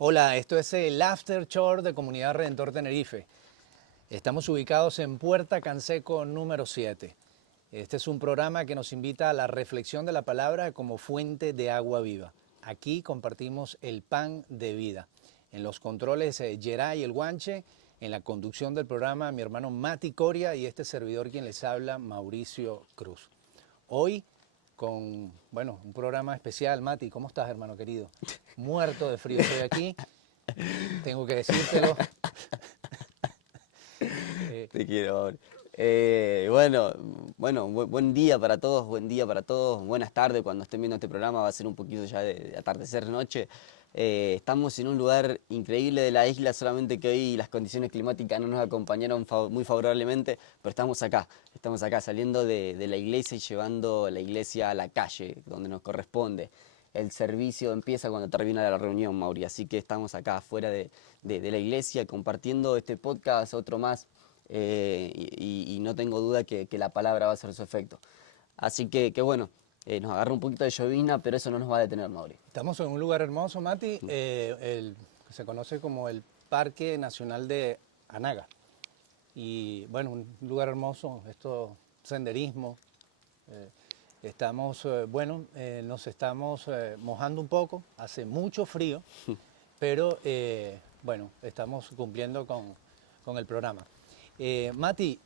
Hola, esto es el After Show de Comunidad Redentor Tenerife. Estamos ubicados en Puerta Canseco número 7. Este es un programa que nos invita a la reflexión de la palabra como fuente de agua viva. Aquí compartimos el pan de vida. En los controles Geray el Guanche, en la conducción del programa mi hermano Mati Coria y este servidor quien les habla, Mauricio Cruz. Hoy con, un programa especial. Mati, ¿cómo estás, hermano querido? Muerto de frío estoy aquí, tengo que decírtelo. Eh, Te quiero, amor. Buen día para todos, buen día para todos, buenas tardes cuando estén viendo este programa, va a ser un poquito ya de atardecer noche. Estamos en un lugar increíble de la isla, solamente que hoy las condiciones climáticas no nos acompañaron muy favorablemente, pero estamos acá saliendo de la iglesia y llevando la iglesia a la calle, donde nos corresponde. El servicio empieza cuando termina la reunión, Mauri, así que estamos acá afuera de la iglesia compartiendo este podcast, otro más, y no tengo duda que la palabra va a hacer su efecto. Así que bueno, nos agarra un poquito de llovizna, pero eso no nos va a detener, Mauri. Estamos en un lugar hermoso, Mati, que se conoce como el Parque Nacional de Anaga. Y bueno, un lugar hermoso, esto, senderismo. eh, nos estamos mojando un poco, hace mucho frío, pero estamos cumpliendo con el programa. Mati,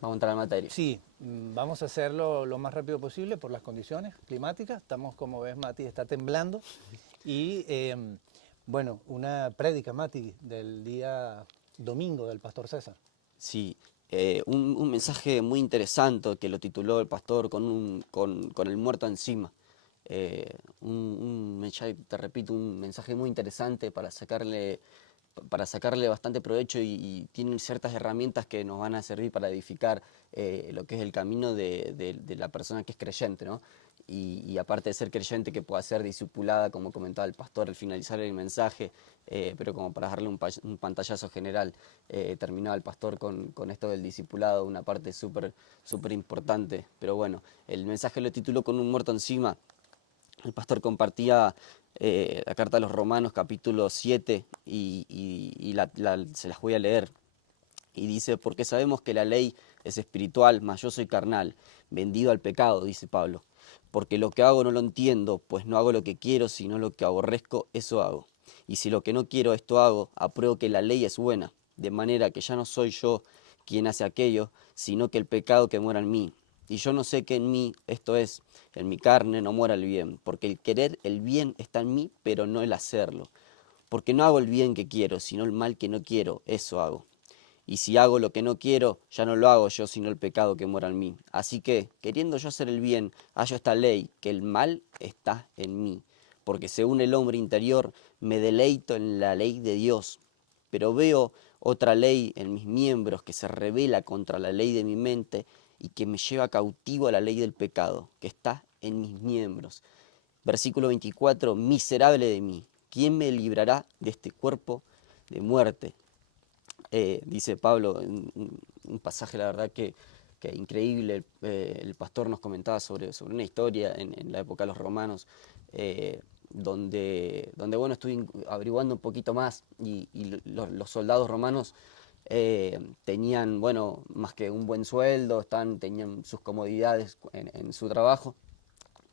Vamos a entrar en materia. sí, vamos a hacerlo lo más rápido posible por las condiciones climáticas. Estamos, como ves, Mati, está temblando. Y una prédica, Mati, del día domingo del pastor César. Sí, un mensaje muy interesante que lo tituló el pastor con el muerto encima. Te repito, un mensaje muy interesante para sacarle bastante provecho y tienen ciertas herramientas que nos van a servir para edificar lo que es el camino de la persona que es creyente, ¿no? Y aparte de ser creyente, que pueda ser discipulada, como comentaba el pastor al finalizar el mensaje, pero como para darle un pantallazo general, terminaba el pastor con esto del discipulado, una parte súper importante. Pero bueno, el mensaje lo tituló con un muerto encima. El pastor compartía la carta a los Romanos capítulo 7 se las voy a leer. Y dice, porque sabemos que la ley es espiritual, mas yo soy carnal, vendido al pecado, dice Pablo. Porque lo que hago no lo entiendo, pues no hago lo que quiero, sino lo que aborrezco, eso hago. Y si lo que no quiero, esto hago, apruebo que la ley es buena, de manera que ya no soy yo quien hace aquello, sino que el pecado que mora en mí. Y yo no sé que en mí, esto es, en mi carne no mora el bien, porque el querer el bien está en mí, pero no el hacerlo. Porque no hago el bien que quiero, sino el mal que no quiero, eso hago. Y si hago lo que no quiero, ya no lo hago yo, sino el pecado que mora en mí. Así que, queriendo yo hacer el bien, hallo esta ley, que el mal está en mí. Porque según el hombre interior, me deleito en la ley de Dios. Pero veo otra ley en mis miembros que se revela contra la ley de mi mente y que me lleva cautivo a la ley del pecado, que está en mis miembros. Versículo 24, miserable de mí, ¿quién me librará de este cuerpo de muerte? Dice Pablo, un pasaje la verdad que increíble. El pastor nos comentaba sobre una historia en la época de los romanos, donde estuve averiguando un poquito más y los soldados romanos tenían, más que un buen sueldo, tenían sus comodidades en su trabajo,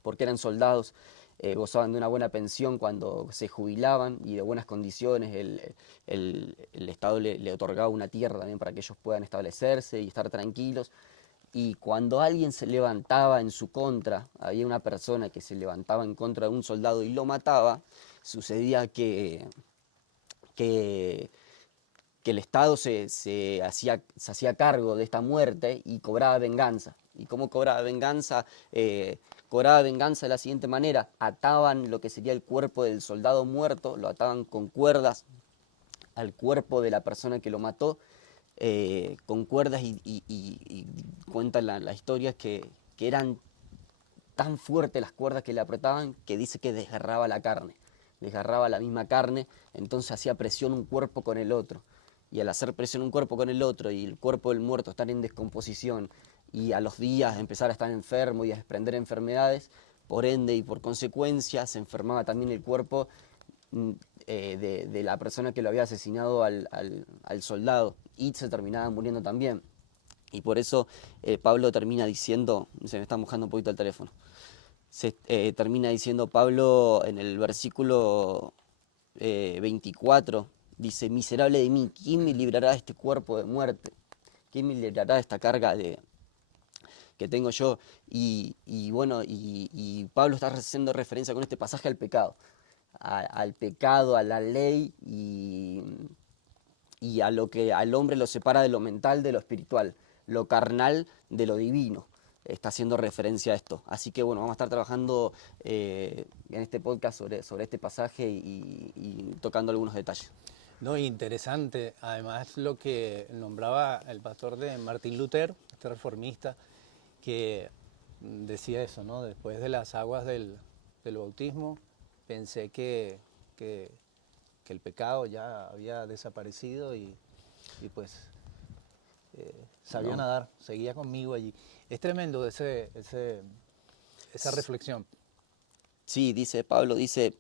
porque eran soldados, gozaban de una buena pensión cuando se jubilaban y de buenas condiciones. El Estado le otorgaba una tierra también para que ellos puedan establecerse y estar tranquilos. Y cuando alguien se levantaba en su contra, había una persona que se levantaba en contra de un soldado y lo mataba, sucedía que, que el Estado se hacía cargo de esta muerte y cobraba venganza. ¿Y cómo cobraba venganza? Cobraba venganza de la siguiente manera: ataban lo que sería el cuerpo del soldado muerto, lo ataban con cuerdas al cuerpo de la persona que lo mató, con cuerdas, y cuentan la historia que eran tan fuertes las cuerdas que le apretaban, que dice que desgarraba la carne, desgarraba la misma carne. Entonces hacía presión un cuerpo con el otro, y al hacer presión un cuerpo con el otro y el cuerpo del muerto estar en descomposición y a los días empezar a estar enfermo y a desprender enfermedades, por ende y por consecuencia se enfermaba también el cuerpo. de la persona que lo había asesinado al soldado, y se terminaba muriendo también. Y por eso Pablo termina diciendo, se me está mojando un poquito el teléfono, termina diciendo Pablo en el versículo 24, dice, miserable de mí, ¿quién me librará de este cuerpo de muerte? ¿Quién me librará de esta carga que tengo yo? Y bueno, y Pablo está haciendo referencia con este pasaje al pecado, al pecado, a la ley y a lo que al hombre lo separa de lo mental de lo espiritual, lo carnal de lo divino. Está haciendo referencia a esto. Así que bueno, vamos a estar trabajando en este podcast sobre este pasaje y tocando algunos detalles. No, interesante. Además, lo que nombraba el pastor de Martín Lutero, este reformista, que decía eso, ¿no? Después de las aguas del bautismo, pensé que, que el pecado ya había desaparecido y pues sabía No. nadar, seguía conmigo allí. Es tremendo esa reflexión. Sí, Pablo dice,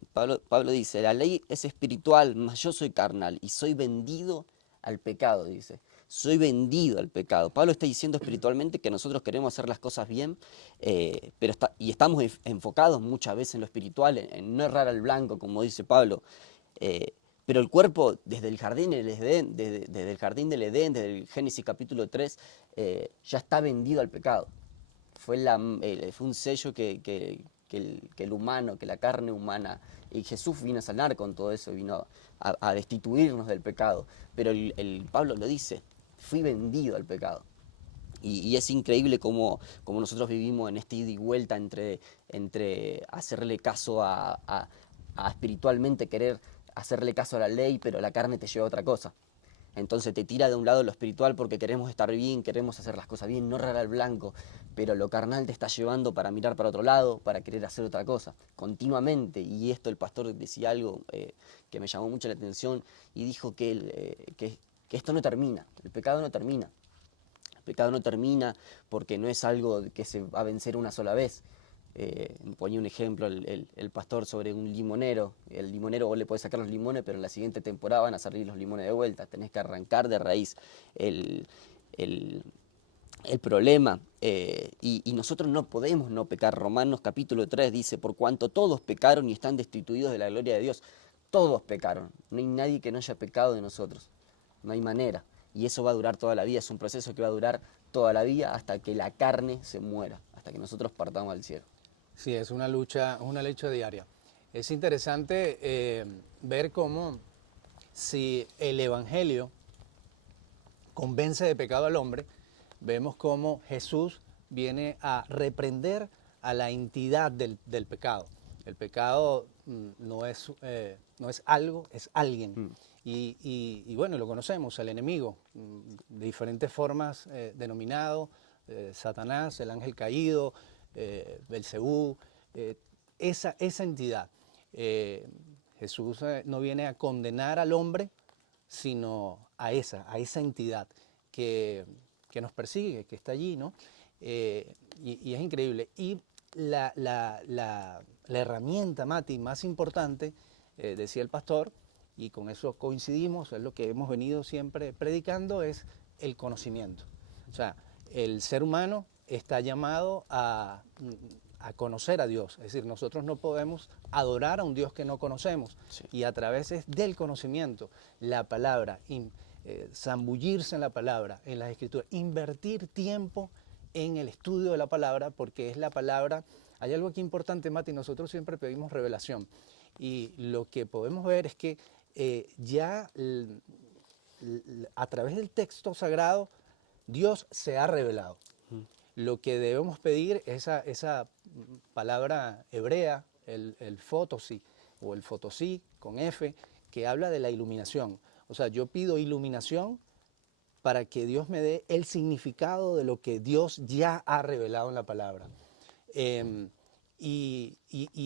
la ley es espiritual, mas yo soy carnal y soy vendido al pecado, dice. Soy vendido al pecado. Pablo está diciendo espiritualmente que nosotros queremos hacer las cosas bien, y estamos enfocados muchas veces en lo espiritual, en no errar al blanco, como dice Pablo. Eh, pero el cuerpo, desde el jardín del Edén, desde el jardín del Edén, desde el Génesis capítulo 3, ya está vendido al pecado. Fue un sello que el humano, que la carne humana, y Jesús vino a sanar con todo eso, vino a destituirnos del pecado. Pero el Pablo lo dice, fui vendido al pecado. Y es increíble cómo nosotros vivimos en este ida y vuelta entre hacerle caso a espiritualmente querer hacerle caso a la ley, pero la carne te lleva a otra cosa. Entonces te tira de un lado lo espiritual porque queremos estar bien, queremos hacer las cosas bien, no errar al blanco, pero lo carnal te está llevando para mirar para otro lado, para querer hacer otra cosa, continuamente. Y esto el pastor decía algo que me llamó mucho la atención y dijo que esto no termina, el pecado no termina. El pecado no termina porque no es algo que se va a vencer una sola vez. Ponía un ejemplo el pastor sobre un limonero. El limonero vos le podés sacar los limones, pero en la siguiente temporada van a salir los limones de vuelta. Tenés que arrancar de raíz el, el, el problema. Y nosotros no podemos no pecar. Romanos capítulo 3 dice, por cuanto todos pecaron y están destituidos de la gloria de Dios. Todos pecaron. No hay nadie que no haya pecado de nosotros. No hay manera. Y eso va a durar toda la vida. Es un proceso que va a durar toda la vida hasta que la carne se muera, hasta que nosotros partamos al cielo. Sí, es una lucha diaria. Es interesante ver cómo si el Evangelio convence de pecado al hombre, vemos cómo Jesús viene a reprender a la entidad del pecado. El pecado no es algo, es alguien. Y bueno, lo conocemos, el enemigo, de diferentes formas denominado, Satanás, el ángel caído, Belcebú, esa entidad. Jesús no viene a condenar al hombre, sino a esa entidad que, que nos persigue, que está allí, ¿no? Y es increíble. Y la herramienta, Mati, más importante, decía el pastor, y con eso coincidimos, es lo que hemos venido siempre predicando, es el conocimiento. O sea, el ser humano está llamado a conocer a Dios. Es decir, nosotros no podemos adorar a un Dios que no conocemos. Sí. Y a través del conocimiento, la palabra, zambullirse en la palabra, en las escrituras, invertir tiempo en el estudio de la palabra, porque es la palabra. Hay algo aquí importante, Mati, nosotros siempre pedimos revelación. Y lo que podemos ver es que ya a través del texto sagrado, Dios se ha revelado. Lo que debemos pedir es esa palabra hebrea, el fotosi, o el fotosí con F, que habla de la iluminación. O sea, yo pido iluminación para que Dios me dé el significado de lo que Dios ya ha revelado en la palabra. Y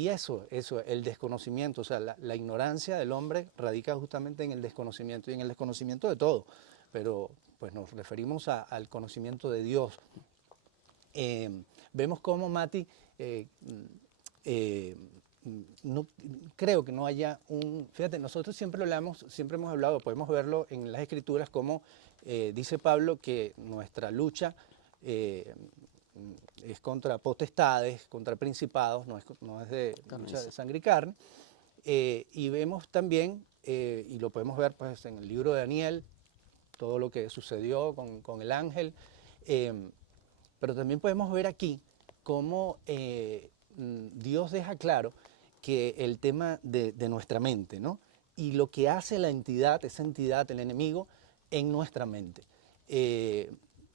eso, el desconocimiento, o sea, la ignorancia del hombre radica justamente en el desconocimiento y en el desconocimiento de todo, pero pues nos referimos al conocimiento de Dios. Vemos cómo Mati, no, creo que no haya fíjate, nosotros siempre hemos hablado, podemos verlo en las Escrituras como dice Pablo que nuestra lucha es contra potestades, contra principados, no es de lucha de sangre y carne. Y vemos también, y lo podemos ver pues, en el libro de Daniel, todo lo que sucedió con el ángel, pero también podemos ver aquí cómo Dios deja claro que el tema de nuestra mente, ¿no? Y lo que hace la entidad, esa entidad, el enemigo, en nuestra mente.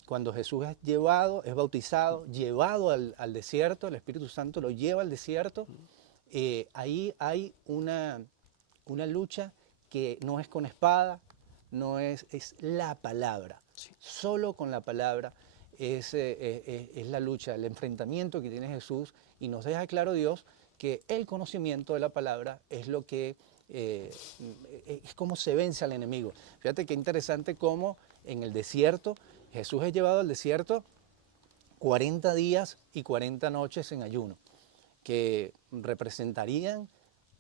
Cuando Jesús es bautizado, llevado al desierto, el Espíritu Santo lo lleva al desierto, ahí hay una lucha que no es con espada, es la palabra. Sí. Solo con la palabra es la lucha, el enfrentamiento que tiene Jesús, y nos deja claro Dios que el conocimiento de la palabra es lo que es como se vence al enemigo. Fíjate qué interesante cómo en el desierto, Jesús es llevado al desierto 40 días y 40 noches en ayuno, que representarían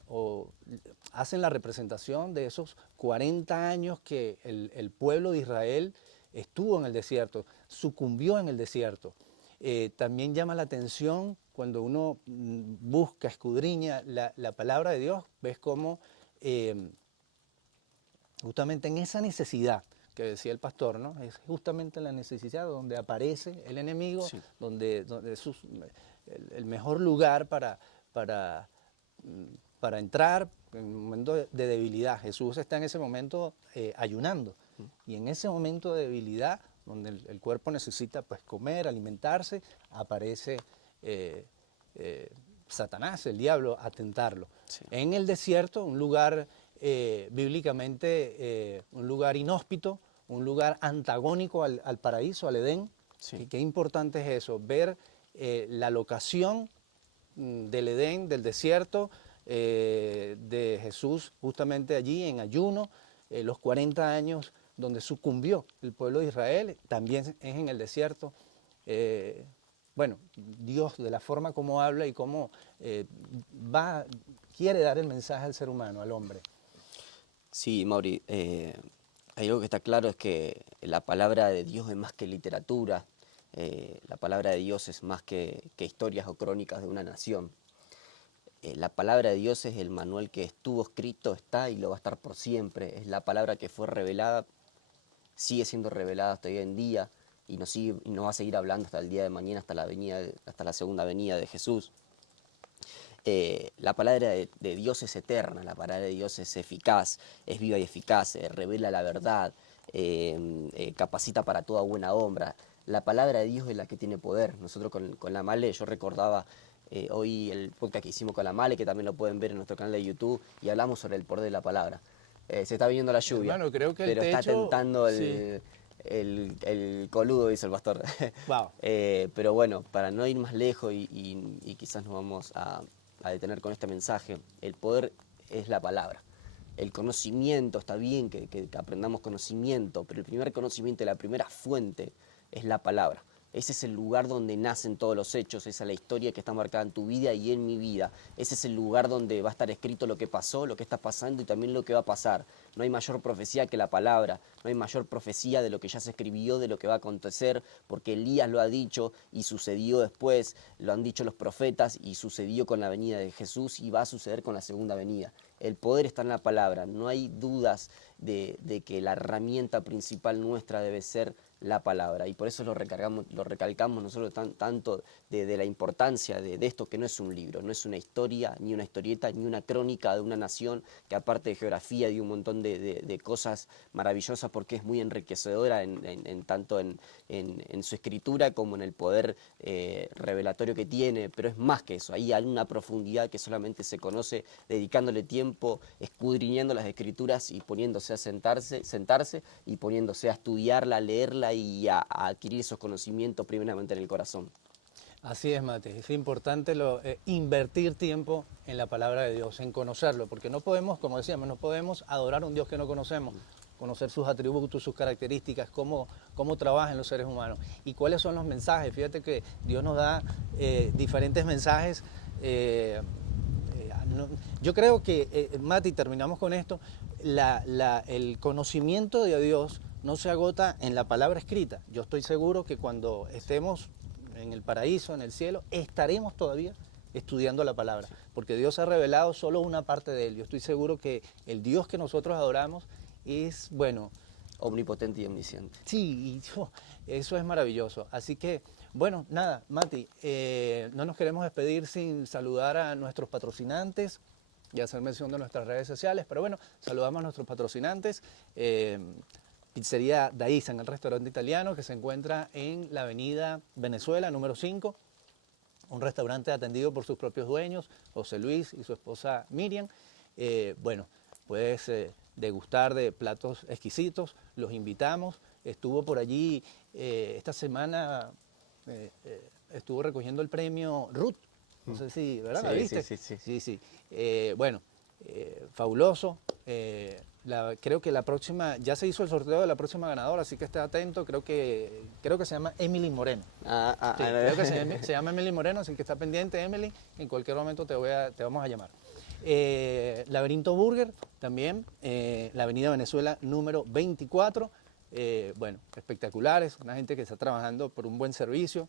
o hacen la representación de esos 40 años que el pueblo de Israel estuvo en el desierto, sucumbió en el desierto. También llama la atención cuando uno busca, escudriña la palabra de Dios, ves cómo justamente en esa necesidad que decía el pastor, ¿no? Es justamente en la necesidad donde aparece el enemigo, sí. donde es el mejor lugar para entrar en un momento de debilidad. Jesús está en ese momento ayunando, y en ese momento de debilidad, donde el cuerpo necesita pues, comer, alimentarse, aparece Satanás, el diablo, a tentarlo. Sí. En el desierto, un lugar bíblicamente, un lugar inhóspito, un lugar antagónico al paraíso, al Edén. Sí. Y qué importante es eso, ver la locación del Edén, del desierto, de Jesús justamente allí en ayuno, los 40 años donde sucumbió el pueblo de Israel, también es en el desierto. Bueno, Dios de la forma como habla y cómo quiere dar el mensaje al ser humano, al hombre. Sí, Mauri, hay algo que está claro, es que la palabra de Dios es más que literatura, la palabra de Dios es más que historias o crónicas de una nación. La palabra de Dios es el manual que estuvo escrito, está y lo va a estar por siempre. Es la palabra que fue revelada, sigue siendo revelada hasta hoy en día y nos va a seguir hablando hasta el día de mañana, hasta la segunda venida de Jesús. La palabra de Dios es eterna, la palabra de Dios es eficaz, es viva y eficaz, revela la verdad, capacita para toda buena obra. La palabra de Dios es la que tiene poder. Nosotros con la Male, yo recordaba hoy el podcast que hicimos con la Male, que también lo pueden ver en nuestro canal de YouTube, y hablamos sobre el poder de la palabra. Se está viniendo la lluvia, hermano, creo que pero el techo, está tentando sí. el coludo, dice el pastor. Wow. Pero bueno, para no ir más lejos y quizás nos vamos a detener con este mensaje, el poder es la palabra. El conocimiento, está bien que aprendamos conocimiento, pero el primer conocimiento, la primera fuente es la palabra. Ese es el lugar donde nacen todos los hechos, esa es la historia que está marcada en tu vida y en mi vida. Ese es el lugar donde va a estar escrito lo que pasó, lo que está pasando y también lo que va a pasar. No hay mayor profecía que la palabra, no hay mayor profecía de lo que ya se escribió, de lo que va a acontecer, porque Elías lo ha dicho y sucedió después, lo han dicho los profetas y sucedió con la venida de Jesús y va a suceder con la segunda venida. El poder está en la palabra, no hay dudas de que la herramienta principal nuestra debe ser la palabra, y por eso lo recalcamos nosotros tanto de la importancia de esto, que no es un libro, no es una historia, ni una historieta, ni una crónica de una nación, que aparte de geografía y un montón de cosas maravillosas, porque es muy enriquecedora tanto en su escritura como en el poder revelatorio que tiene, pero es más que eso, hay una profundidad que solamente se conoce dedicándole tiempo, escudriñando las escrituras y poniéndose a sentarse y poniéndose a estudiarla, a leerla y a adquirir esos conocimientos primeramente en el corazón. Así es, Mate, es importante invertir tiempo en la palabra de Dios, en conocerlo, porque no podemos, como decíamos, no podemos adorar a un Dios que no conocemos, conocer sus atributos, sus características, cómo trabajan los seres humanos y cuáles son los mensajes. Fíjate que Dios nos da diferentes mensajes. yo creo que, Mati, terminamos con esto, el conocimiento de Dios no se agota en la palabra escrita. Yo estoy seguro que cuando estemos en el paraíso, en el cielo, estaremos todavía estudiando la palabra, porque Dios ha revelado solo una parte de él. Yo estoy seguro que el Dios que nosotros adoramos es, bueno, Omnipotente y omnisciente. sí, eso es maravilloso. Así que, bueno, nada, Mati, no nos queremos despedir sin saludar a nuestros patrocinantes y hacer mención de nuestras redes sociales, pero bueno, saludamos a nuestros patrocinantes. Pizzería Daiza, en el restaurante italiano que se encuentra en la avenida Venezuela, número 5. Un restaurante atendido por sus propios dueños, José Luis y su esposa Miriam. Bueno, puedes degustar de platos exquisitos, los invitamos. Estuvo por allí esta semana, estuvo recogiendo el premio Ruth, no sé si, ¿verdad? Sí, ¿La viste? sí. Sí. Bueno, fabuloso. Creo que la próxima, ya se hizo el sorteo de la próxima ganadora, así que esté atento. Creo que se llama Emily Moreno. Sí, creo que se llama Emily Moreno, así que está pendiente, Emily. En cualquier momento te vamos a llamar. Laberinto Burger, también, la Avenida Venezuela número 24. Bueno, espectaculares, una gente que está trabajando por un buen servicio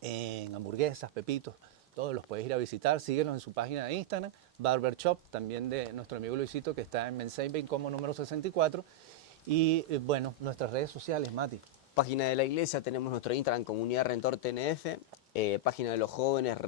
en hamburguesas, pepitos, todos los puedes ir a visitar. Síguenos en su página de Instagram, Barber Shop, también de nuestro amigo Luisito, que está en Menseiben como número 64. Y bueno, nuestras redes sociales, Mati. Página de la iglesia, tenemos nuestro Instagram, Comunidad Rentor TNF, página de los jóvenes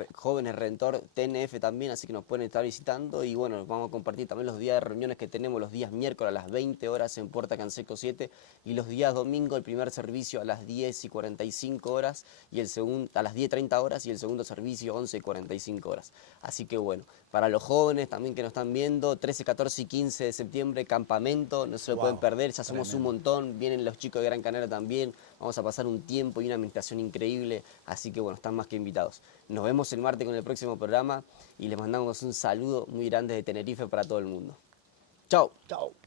Rentor TNF también, así que nos pueden estar visitando. Y bueno, vamos a compartir también los días de reuniones que tenemos, los días miércoles a las 20 horas en Puerta Canseco 7 y los días domingo el primer servicio a las 10:45 horas y el segundo a las 10:30 horas y el segundo servicio 11:45 horas. Así que bueno, para los jóvenes también que nos están viendo, 13, 14 y 15 de septiembre, campamento, no se lo pueden perder, ya somos un montón, vienen los chicos de Gran Canaria también, vamos a pasar un tiempo y una administración increíble, así que bueno, están más que invitados. Nos vemos el martes con el próximo programa y les mandamos un saludo muy grande de Tenerife para todo el mundo. Chao. Chao.